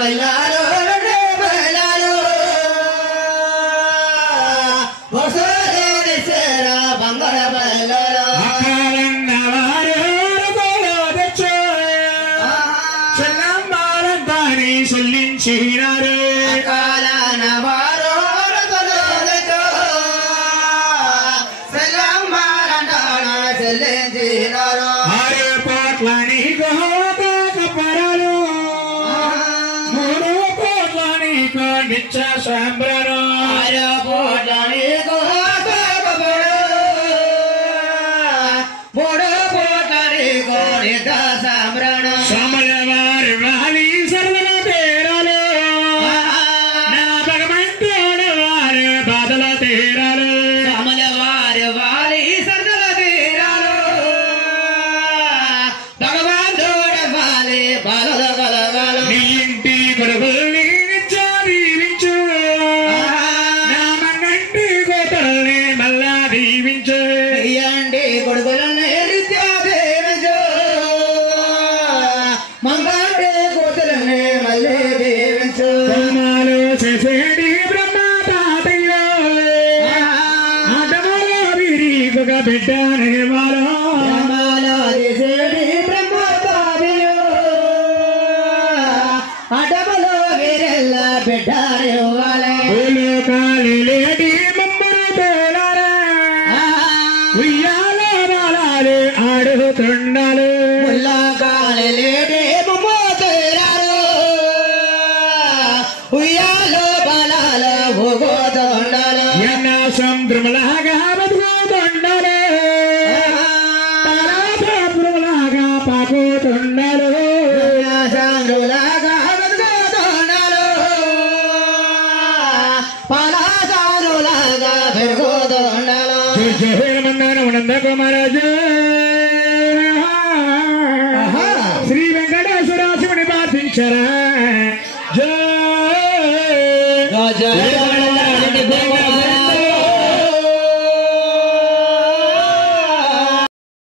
బయలారు బయలారు బంగార బయలారు చెల్లంబారంతాని చెల్లించినారు ఆరు కోట్లని గోపరాలు 3 కోట్ల నీకు నిత్య సంబరను 6 కోట్ల నీకు 3 కోట్ల నీకు నిత్య సంబరను సమలవారి వాలి సర్వల తీరాలు నా భగవంతుడు వారి బాధల తీరాలు సమలవారి వాలి సర్వల తీరాలు భగవంతుడు వాలి బాధల కలగాలు నీ ఇంటి కొడుకుల్ని నిత్య దీవించు నా మన్నంటి కోటల్ని మళ్ళా దీవించు ఇయ్యండి కొడుకులను నిత్య దీవించు మంగళ కోతులని మళ్ళీ దీవించు బ్రహ్మాలు చేసేటి బ్రహ్మ తాతయ్య ఆటములో విరిగొక బిడ్డ నేవాలో బ్రహ్మలో చేసేటి బ్రహ్మతాదియో అడమలో వీరెల్ల బిడ్డనివ్వాలి భూలోకాలి లేటి మమ్మను తేలారా ఉయ్యాలో బాలాలు ఆడుతుండాలు ముల్లకాలి లేడి ముమ్మోతేరాలు ఉయ్యాలో బలాలు ఊగోతుండాలి ఎన్న సముద్రములాగా బతుకుతుండాలు తారాపురములాగా పాకుతుండాలు సాంగులాగా బతుకుతుండాలు పలాసారులాగా పెరుగుతుండాలు మందన కుమారాజు శ్రీ వెంకటేశ్వర శివుని ప్రార్థించరా జయ